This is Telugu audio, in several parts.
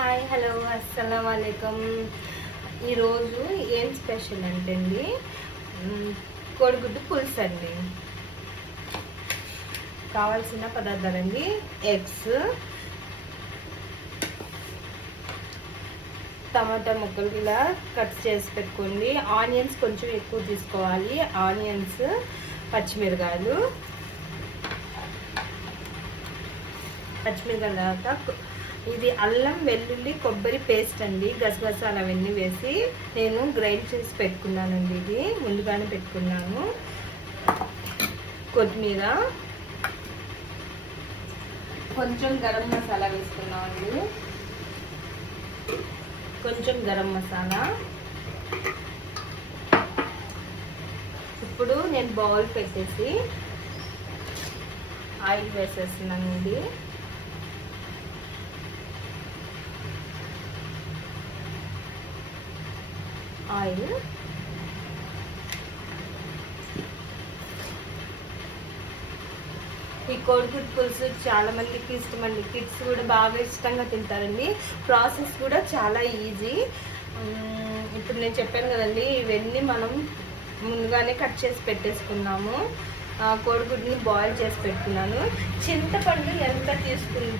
హాయ్ హలో అస్సలం వాలేకం. ఈరోజు ఏం స్పెషల్ అంటే అండి కోడిగుడ్డు పులుసు అండి. కావాల్సిన పదార్థాలండి ఎగ్స్, టమాటా ముక్కలు ఇలా కట్ చేసి పెట్టుకోండి. ఆనియన్స్ కొంచెం ఎక్కువ తీసుకోవాలి. ఆనియన్స్, పచ్చిమిరకాయలు తర్వాత ఇది అల్లం వెల్లుల్లి కొబ్బరి పేస్ట్ అండి. గసగసాలు అవన్నీ వేసి నేను గ్రైండ్ చేసి పెట్టుకున్నానండి. ఇది ముందుగానే పెట్టుకున్నాను. కొత్తిమీర, కొంచెం గరం మసాలా వేసుకున్నామండి. కొంచెం గరం మసాలా. ఇప్పుడు నేను బౌల్ పెట్టేసి ఆయిల్ వేసేస్తున్నానండి. ఆయిల్ ఈ కోడిగుడ్డు పులుసు చాలా మందికి ఇష్టమండి. కిడ్స్ కూడా బాగా ఇష్టంగా తింటారండి. ప్రాసెస్ కూడా చాలా ఈజీ. ఇప్పుడు నేను చెప్పాను కదండి, ఇవన్నీ మనం ముందుగానే కట్ చేసి పెట్టేసుకున్నాము. కోడిగుడ్డుని బాయిల్ చేసి పెట్టుకున్నాను. చింతపండు ఎంత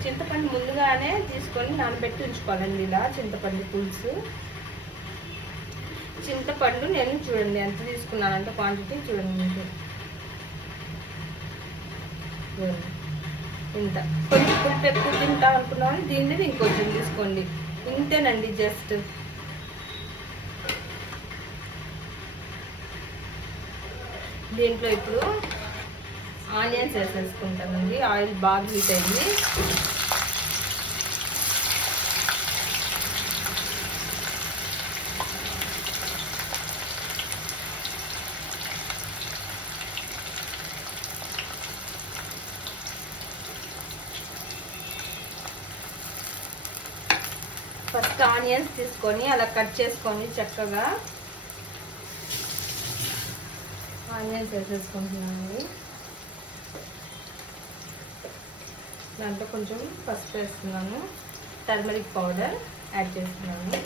చింతపండు ముందుగానే తీసుకొని నానబెట్టి ఉంచుకోవాలండి. ఇలా చింతపండు పులుసు. చింతపండు నేను చూడండి ఎంత తీసుకున్నాను అంటే క్వాంటిటీ చూడండి. ఇంత కొంచెం పులుపు ఎక్కువ తింటా అనుకున్నాను, దీన్ని ఇంకొంచెం తీసుకోండి. ఇంతేనండి. జస్ట్ దీంట్లో ఇప్పుడు ఆనియన్స్ వేసేసుకుంటామండి. ఆయిల్ బాగా హీట్ అయింది. ఫస్ట్ ఆనియన్స్ తీసుకొని అలా కట్ చేసుకొని చక్కగా ఆనియన్స్ వేసేసుకుంటున్నాను. దాంట్లో కొంచెం పసుపు వేస్తున్నాను. టర్మరిక్ పౌడర్ యాడ్ చేస్తున్నాను.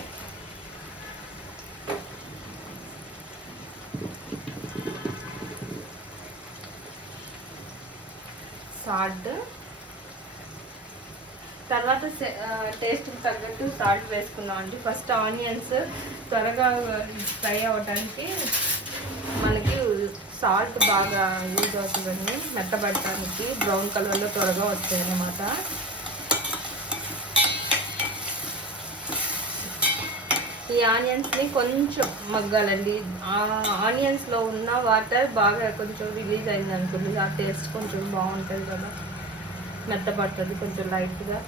సాల్ట్, తర్వాత టేస్ట్ తగ్గట్టు సాల్ట్ వేసుకున్నాం అండి. ఫస్ట్ ఆనియన్స్ త్వరగా ఫ్రై అవ్వడానికి మనకి సాల్ట్ బాగా యూజ్ అవుతుందండి. మెత్తబడటానికి బ్రౌన్ కలర్లో త్వరగా వచ్చాయి అన్నమాట. ఈ ఆనియన్స్ని కొంచెం మగ్గాలండి. ఆనియన్స్లో ఉన్న వాటర్ బాగా కొంచెం రిలీజ్ అయింది అనుకోండి, ఆ టేస్ట్ కొంచెం బాగుంటుంది కదా, మెత్తపడుతుంది కొంచెం లైట్గా.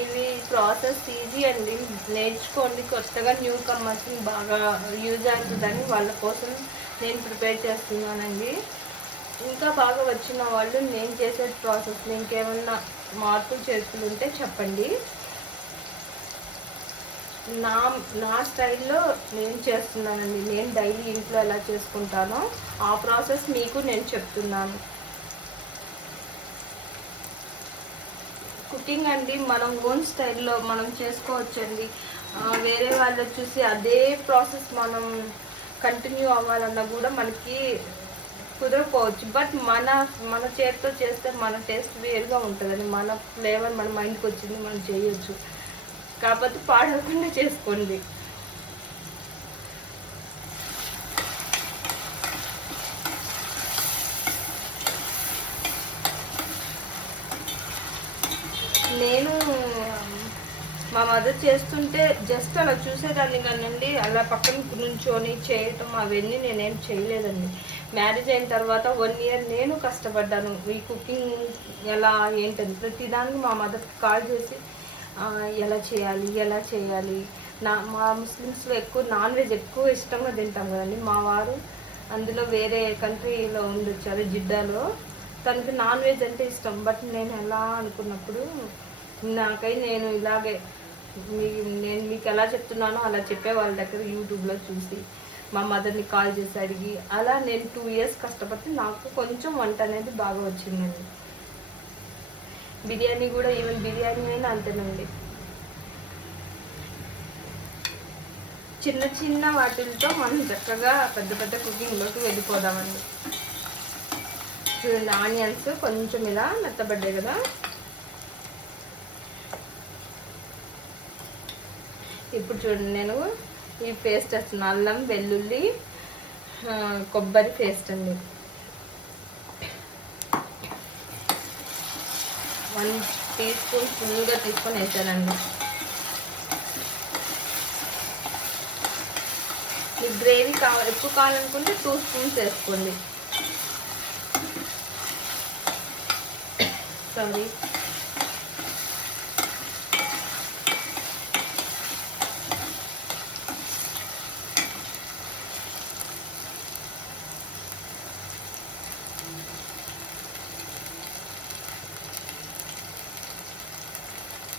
ఇవి ప్రాసెస్ ఈజీ అండి, నేర్చుకోండి. కొత్తగా న్యూ కమర్స్ని బాగా యూజ్ అవుతుందని వాళ్ళ కోసం నేను ప్రిపేర్ చేస్తున్నానండి. ఇంకా బాగా వచ్చిన వాళ్ళు నేను చేసే ప్రాసెస్లో ఇంకేమన్నా మార్పులు చేర్పులు ఉంటే చెప్పండి. నా స్టైల్లో నేను చేస్తున్నానండి. నేను డైలీ ఇంట్లో ఎలా చేసుకుంటానో ఆ ప్రాసెస్ మీకు నేను చెప్తున్నాను. కుకింగ్ అండి మనం ఓన్ స్టైల్లో మనం చేసుకోవచ్చండి. వేరే వాళ్ళు చూసి అదే ప్రాసెస్ మనం కంటిన్యూ అవ్వాలన్నా కూడా మనకి కుదరకపోవచ్చు. బట్ మన చేతితో చేస్తే మన టేస్ట్ వేరుగా ఉంటుందని, మన ఫ్లేవర్ మన మైండ్కి వచ్చింది మనం చేయొచ్చు. కాకపోతే పాడకుండా చేసుకోండి. నేను మా మదర్ చేస్తుంటే జస్ట్ అలా చూసేదాన్ని కానండి, అలా పక్కన నుంచొని చేయటం అవన్నీ నేనేం చేయలేదండి. మ్యారేజ్ అయిన తర్వాత 1 year నేను కష్టపడ్డాను. ఈ కుకింగ్ ఎలా ఏంటని ప్రతిదానికి మా మదర్కి కాల్ చేసి ఎలా చేయాలి. మా ముస్లిమ్స్లో ఎక్కువ నాన్ వెజ్ ఎక్కువ ఇష్టంగా తింటాం కదండి. మా వారు అందులో వేరే కంట్రీలో ఉండొచ్చారు, జిడ్డాలో. తనకి నాన్ వెజ్ అంటే ఇష్టం. బట్ నేను ఎలా అనుకున్నప్పుడు నాకై నేను ఇలాగే నేను మీకు ఎలా చెప్తున్నానో అలా చెప్పే వాళ్ళ దగ్గర యూట్యూబ్లో చూసి మా మదర్ని కాల్ చేసి అడిగి అలా నేను 2 years కష్టపడితే నాకు కొంచెం వంట అనేది బాగా వచ్చిందండి. బిర్యానీ కూడా ఈవెన్ బిర్యానీ అయినా అంతేనండి. చిన్న చిన్న వాటితో మనం చక్కగా పెద్ద పెద్ద కుకింగ్లోకి వెళ్ళిపోదామండి. చూడండి, ఆనియన్స్ కొంచెం ఇలా మెత్తబడ్డాయి కదా. ఇప్పుడు చూడండి, నేను ఈ పేస్ట్ వేస్తున్నాను. అల్లం వెల్లుల్లి కొబ్బరి పేస్ట్ అండి. 1 teaspoon ఫుల్గా తీసుకొని వేసానండి. మీకు గ్రేవీ ఎక్కువ కావాలనుకుంటే 2 spoons వేసుకోండి. సారీ,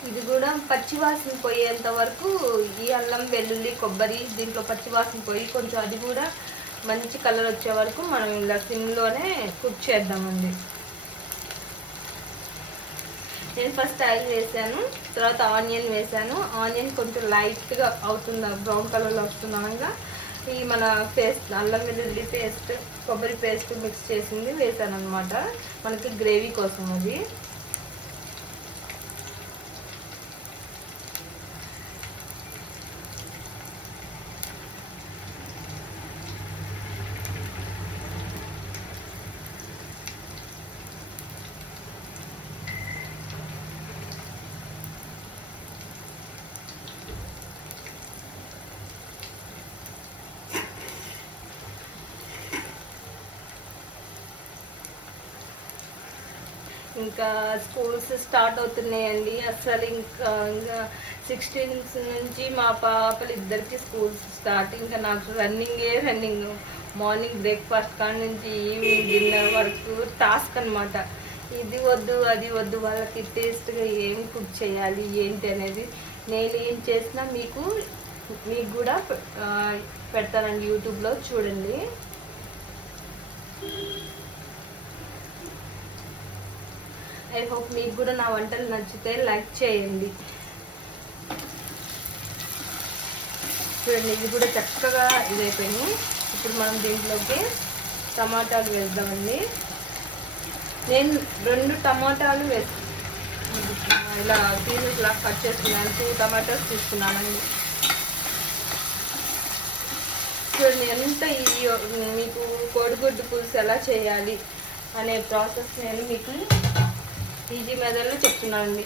ఇది కూడా పచ్చివాసన పోయేంత వరకు ఈ అల్లం వెల్లుల్లి కొబ్బరి దీంట్లో పచ్చివాసన పోయి కొంచెం అది కూడా మంచి కలర్ వచ్చే వరకు మనం ఇలా సిమ్లోనే కుక్ చేద్దామండి. నేను ఫస్ట్ ఆయిల్ వేసాను, తర్వాత ఆనియన్ వేసాను. ఆనియన్ కొంచెం లైట్గా అవుతుంది, బ్రౌన్ కలర్లో వస్తుందనగా ఈ మన పేస్ట్ అల్లం వెల్లుల్లి పేస్ట్ కొబ్బరి పేస్ట్ మిక్స్ చేసింది వేసాను అనమాట, మనకి గ్రేవీ కోసం. అది ఇంకా స్కూల్స్ స్టార్ట్ అవుతున్నాయండి. అసలు ఇంకా 16th నుంచి మా పాపలు ఇద్దరికి స్కూల్స్ స్టార్ట్. ఇంకా నాకు రన్నింగ్. మార్నింగ్ బ్రేక్ఫాస్ట్ కాడి నుంచి ఈవినింగ్ డిన్నర్ వరకు టాస్క్ అనమాట. ఇది వద్దు అది వద్దు, వాళ్ళకి టేస్ట్గా ఏం కుక్ చేయాలి ఏంటి అనేది నేను ఏం చేసినా మీకు కూడా పెడతానండి యూట్యూబ్లో, చూడండి. ఐ హోప్ మీకు కూడా నా వంటలు నచ్చితే లైక్ చేయండి. చూడండి, ఇది కూడా చక్కగా ఇదైపోయింది. ఇప్పుడు మనం దీంట్లోకి టమాటాలు వేద్దామండి. నేను 2 టమాటాలు ఇలా పీసెస్ లాగా కట్ చేసుకున్నాను. 2 టమాటాస్ తీసుకున్నానండి. చూడండి, ఎంత మీకు కోడిగుడ్డు పులుసు ఎలా చేయాలి అనే ప్రాసెస్ నేను మీకు ఈజీ మెథడ్లో చెప్తున్నానండి.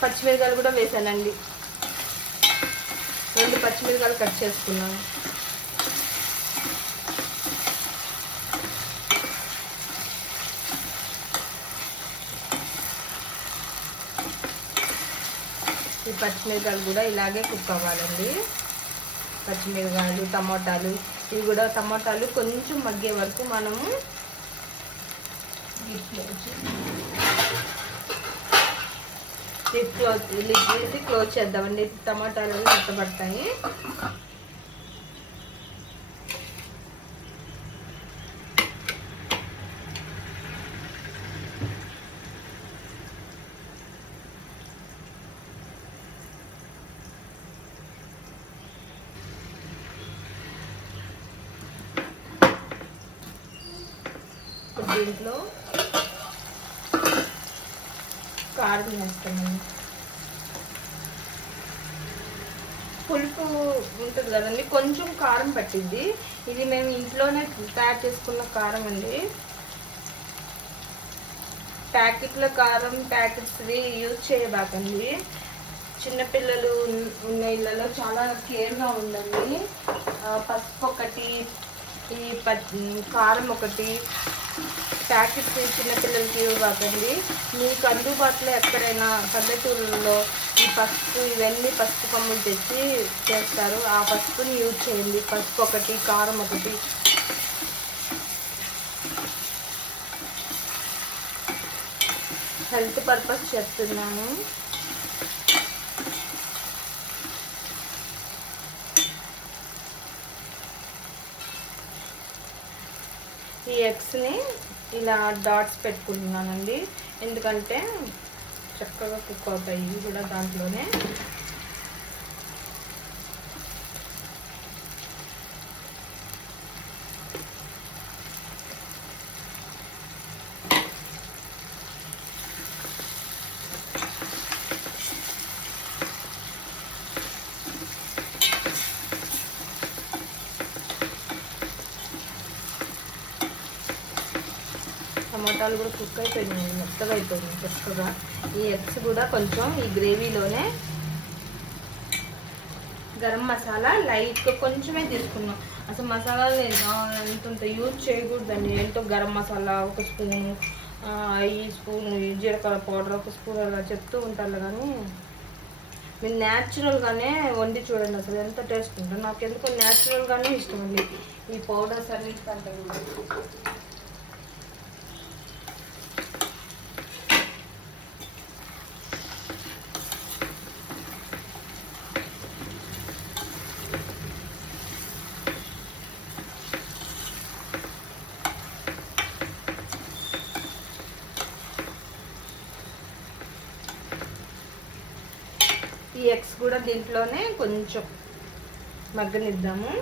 పచ్చిమిరకాయలు కూడా వేసానండి. 2 పచ్చిమిరకాయలు కట్ చేసుకున్నాను. ఈ పచ్చిమిరకాయలు కూడా ఇలాగే కుక్ అవ్వాలండి. పచ్చిమిరకాయలు టమాటాలు ఇవి కూడా టమాటాలు కొంచెం మగ్గే వరకు మనము లిడ్ వేసి క్లోజ్ చేద్దామండి. టమాటాలు మెత్తబడతాయి. దీంట్లో కారం వేస్తామండి. పులుపు ఉంటుంది కదండి, కొంచెం కారం పట్టింది. ఇది మేము ఇంట్లోనే తయారు చేసుకున్న కారం అండి. ప్యాకెట్ల కారం ప్యాకెట్స్ది యూజ్ చేయబాకండి. చిన్నపిల్లలు ఉన్న ఇళ్ళలో చాలా కేర్గా ఉండండి. పసుపు ఒకటి, ఈ కారం ఒకటి ప్యాకెట్స్ చిన్నపిల్లలకి ఇవ్వకండి. మీకు అందుబాటులో ఎక్కడైనా పల్లెటూరులో ఈ పసుపు ఇవన్నీ పసుపు కొమ్ములు తెచ్చి చేస్తారు, ఆ పసుపుని యూజ్ చేయండి. పసుపు ఒకటి, కారం ఒకటి. హెల్త్ పర్పస్ చెప్తున్నాను. ఈ ఎగ్స్ని ఇలా డాట్స్ పెట్టుకుంటున్నానండి, ఎందుకంటే చక్కగా కుక్ అవుతాయి ఇవి కూడా దాంట్లోనే. టమాటాలు కూడా కుక్ అయిపోయినాయి, మెత్తగా అయిపోయింది చక్కగా. ఈ ఎగ్స్ కూడా కొంచెం ఈ గ్రేవీలోనే గరం మసాలా లైట్గా కొంచెమే తీసుకున్నాం. అసలు మసాలాలు ఎంత యూజ్ చేయకూడదండి. ఏంటో గరం మసాలా ఒక స్పూను, ఈ స్పూను జీలకర్ర పౌడర్ ఒక స్పూన్ అలా చెప్తూ ఉంటారు, కానీ మీరు న్యాచురల్గానే వండి చూడండి అసలు ఎంత టేస్ట్ ఉంటుంది. నాకు ఎందుకో న్యాచురల్గానే ఇష్టం అండి ఈ పౌడర్స్ అన్నిటికంటే కూడా. ఈ ఎగ్స్ కూడా దీంట్లోనే కొంచెం మగ్గనిద్దాము.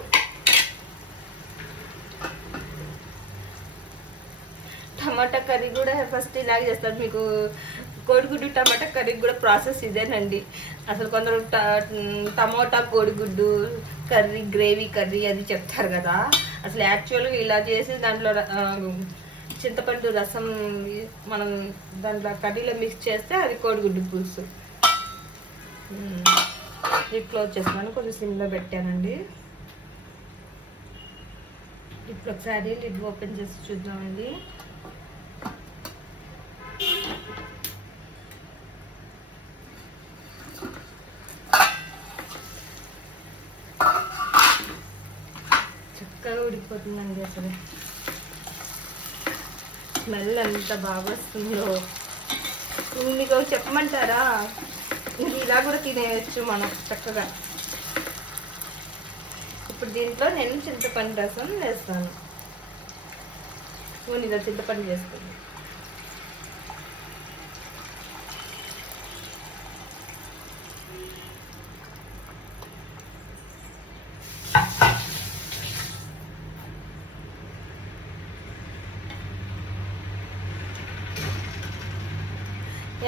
టమాటా కర్రీ కూడా ఫస్ట్ ఇలాగే చేస్తారు. మీకు కోడిగుడ్డు టమాటా కర్రీ కూడా ప్రాసెస్ ఇదేనండి. అసలు కొందరు టమాటా కోడిగుడ్డు కర్రీ, గ్రేవీ కర్రీ అది చెప్తారు కదా. అసలు యాక్చువల్గా ఇలా చేసి దాంట్లో చింతపండు రసం మనం దాంట్లో కర్రీలో మిక్స్ చేస్తే అది కోడిగుడ్డు పులుసు. లిడ్ క్లోజ్ చేస్తున్నాను, కొంచెం సిమ్లో పెట్టానండి. ఇప్పుడు ఒకసారి లిడ్ ఓపెన్ చేసి చూద్దామండి. చక్కగా ఉడికిపోతుందండి. అసలు స్మెల్ ఎంత బాగా వస్తుందో. మీకు చెప్పమంటారా, ఇలా కూడా తినేయచ్చు మనం చక్కగా. ఇప్పుడు దీంట్లో నేను చింతపండు రసం వేస్తాను. ఇలా చింతపండు వేస్తాను.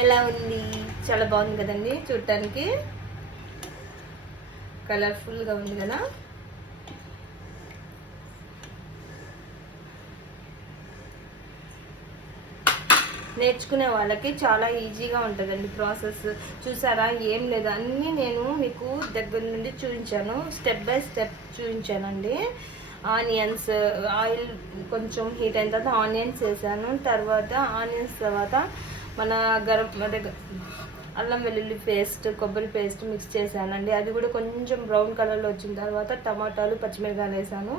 ఎలా ఉంది? చాలా బాగుంది కదండి, చూడటానికి కలర్ఫుల్గా ఉంది కదా. నేర్చుకునే వాళ్ళకి చాలా ఈజీగా ఉంటుందండి ప్రాసెస్. చూసారా, ఏం లేదు, అన్నీ నేను మీకు దగ్గర నుండి చూపించాను, స్టెప్ బై స్టెప్ చూపించానండి. ఆనియన్స్, ఆయిల్ కొంచెం హీట్ అయిన తర్వాత ఆనియన్స్ వేసాను. తర్వాత ఆనియన్స్ తర్వాత మన అల్లం వెల్లుల్లి పేస్ట్, కొబ్బరి పేస్ట్ మిక్స్ చేశానండి. అది కూడా కొంచెం బ్రౌన్ కలర్లో వచ్చిన తర్వాత టమాటాలు, పచ్చిమిరకాయలు వేసాను.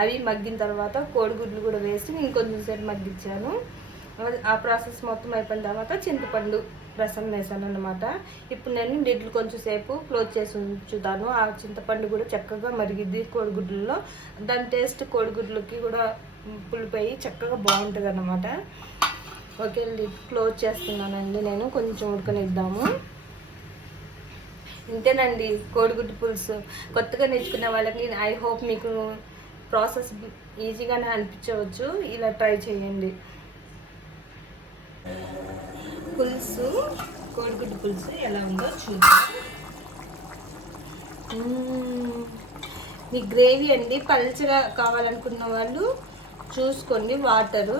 అవి మగ్గిన తర్వాత కోడిగుడ్లు కూడా వేసి ఇంకొంచెం సేపు మగ్గించాను. ఆ ప్రాసెస్ మొత్తం అయిపోయిన తర్వాత చింతపండు రసం వేసాను అన్నమాట. ఇప్పుడు నేను లిడ్లు కొంచెం సేపు క్లోజ్ చేసి ఉంచుతాను. ఆ చింతపండు కూడా చక్కగా మరిగిద్ది కోడిగుడ్లలో. దాని టేస్ట్ కోడిగుడ్లకి కూడా పులిపోయి చక్కగా బాగుంటుంది అన్నమాట. ఓకే, లిడ్ క్లోజ్ చేస్తున్నానండి నేను, కొంచెం ఉడకనిద్దాము. ఇంతేనండి కోడిగుడ్డు పులుసు. కొత్తగా నేర్చుకునే వాళ్ళకి ఐ హోప్ మీకు ప్రాసెస్ ఈజీగానే అనిపించవచ్చు. ఇలా ట్రై చేయండి. పులుసు, కోడిగుడ్డు పులుసు ఎలా ఉందో చూద్దాం. మీ గ్రేవీ అండి పల్చగా కావాలనుకున్న వాళ్ళు చూసుకోండి. వాటరు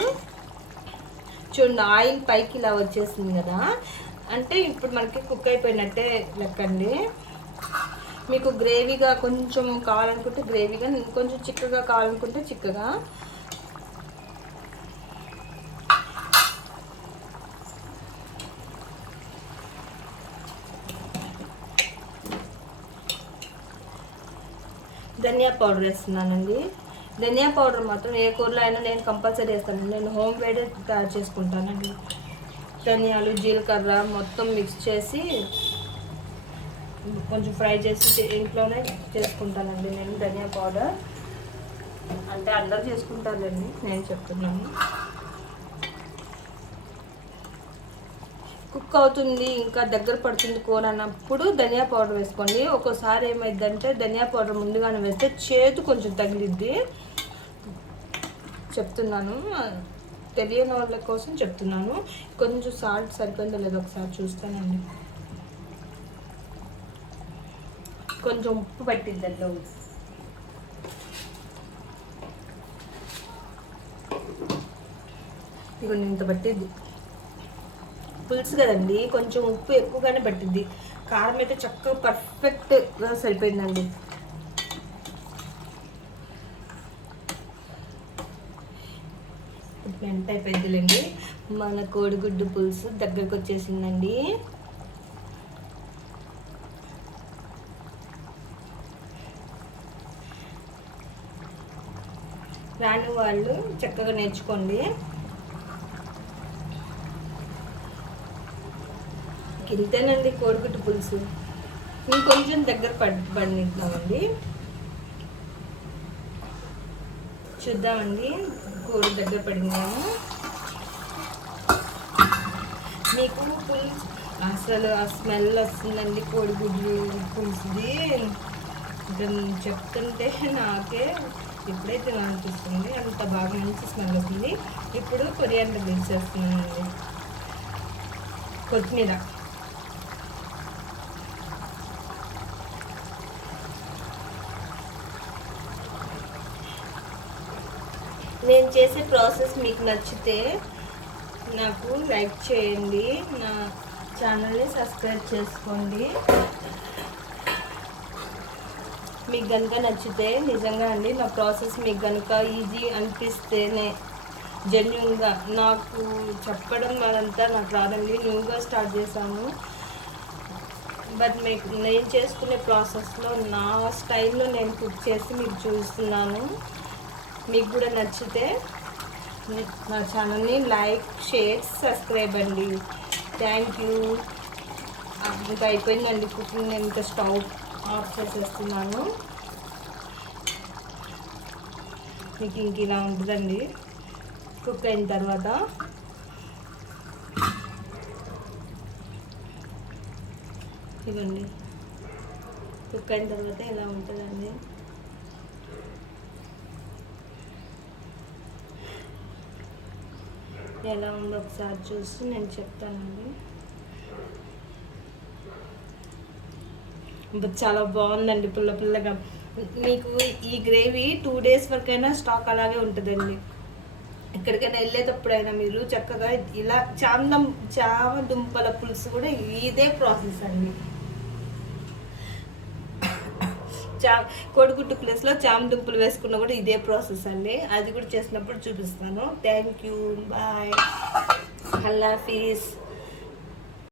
చూడండి, ఆయిల్ పైకి ఇలా వచ్చేసింది కదా, అంటే ఇప్పుడు మనకి కుక్ అయిపోయినట్టే లెక్కండి. మీకు గ్రేవీగా కొంచెం కావాలనుకుంటే గ్రేవీగా, కొంచెం చిక్కగా కావాలనుకుంటే చిక్కగా. ధనియా పౌడర్ వేస్తున్నానండి. ధనియా పౌడర్ మాత్రం ఏ కూరలో అయినా నేను కంపల్సరీ వేస్తాను. నేను హోమ్ మేడ్ తయారు చేసుకుంటానండి. ధనియాలు జీలకర్ర మొత్తం మిక్స్ చేసి కొంచెం ఫ్రై చేసి ఇంట్లోనే చేసుకుంటానండి నేను. ధనియా పౌడర్ అంటే అందరూ చేసుకుంటారండి, నేను చెప్తున్నాను. కుక్ అవుతుంది ఇంకా దగ్గర పడుతుంది కూర అన్నప్పుడు ధనియా పౌడర్ వేసుకోండి. ఒక్కోసారి ఏమైందంటే ధనియా పౌడర్ ముందుగానే వేస్తే చేతు కొంచెం తగిలిద్ది. చెప్తున్నాను, తెలియని వాళ్ళ కోసం చెప్తున్నాను. కొంచెం సాల్ట్ సరిపోయిందో లేదో ఒకసారి చూస్తానండి. కొంచెం ఉప్పు పట్టిద్దండి. ఇక ఇంత పట్టిద్ది, పులుసు కదండి, కొంచెం ఉప్పు ఎక్కువగానే పట్టిద్ది. కారం అయితే చక్కగా పర్ఫెక్ట్గా సరిపోయిందండి. ఎంత అయిపోయిందిలేండి, మన కోడిగుడ్డు పులుసు దగ్గరకు వచ్చేసిందండి. రాని వాళ్ళు చక్కగా నేర్చుకోండి. ఇంతేనండి కోడిగుడ్డు పులుసు. ఇంకొంచెం దగ్గర పడిద్దామండి, చూద్దామండి. కోడి దగ్గర పడిందాము. మీకు పులుసు అసలు ఆ స్మెల్ వస్తుందండి కోడిగుడ్డు పులుసుది. చెప్తుంటే నాకే ఇప్పుడే తినాలనిపిస్తుంది, అంత బాగా మంచి స్మెల్ వస్తుంది. ఇప్పుడు కొరియాండర్ వేసేస్తున్నానండి, కొత్తిమీర. నేను చేసే ప్రాసెస్ మీకు నచ్చితే నాకు లైక్ చేయండి, నా ఛానల్ని సబ్స్క్రైబ్ చేసుకోండి. మీకు కనుక నచ్చితే నిజంగా అండి నా ప్రాసెస్ మీకు కనుక ఈజీ అనిపిస్తేనే, జెన్యున్గా నాకు చెప్పడం అదంతా నాకు రాదండి, న్యూగా స్టార్ట్ చేశాను. బట్ మీకు నేను చేసుకునే ప్రాసెస్లో నా స్టైల్లో నేను కుక్ చేసి మీకు చూస్తున్నాను. మీకు కూడా నచ్చితే నా ఛానల్ని లైక్ షేర్ సబ్స్క్రైబ్ అండి. Thank you. ఇంకా అయిపోయిందండి కుకింగ్, నేను ఇంకా స్టవ్ ఆఫ్ చేసేస్తున్నాను. మీకు ఇంక ఇలా ఉంటుందండి కుక్ అయిన తర్వాత. ఇవ్వండి, కుక్ అయిన తర్వాత ఇలా ఉంటుందండి. ఎలా ఉందో ఒకసారి చూసి నేను చెప్తానండి. చాలా బాగుందండి, పుల్ల పుల్లగా. మీకు ఈ గ్రేవీ 2 days వరకైనా స్టాక్ అలాగే ఉంటుందండి. ఎక్కడికైనా వెళ్ళేటప్పుడైనా మీరు చక్కగా ఇలా చామ దుంపల పులుసు కూడా ఇదే ప్రాసెస్ అండి. కోడిగుడ్డు ప్లేస్లో చామ దుంపలు వేసుకున్నా కూడా ఇదే ప్రాసెస్ అండి. అది కూడా చేసినప్పుడు చూపిస్తాను. థ్యాంక్ యూ, బాయ్, అల్లా హాఫీజ్.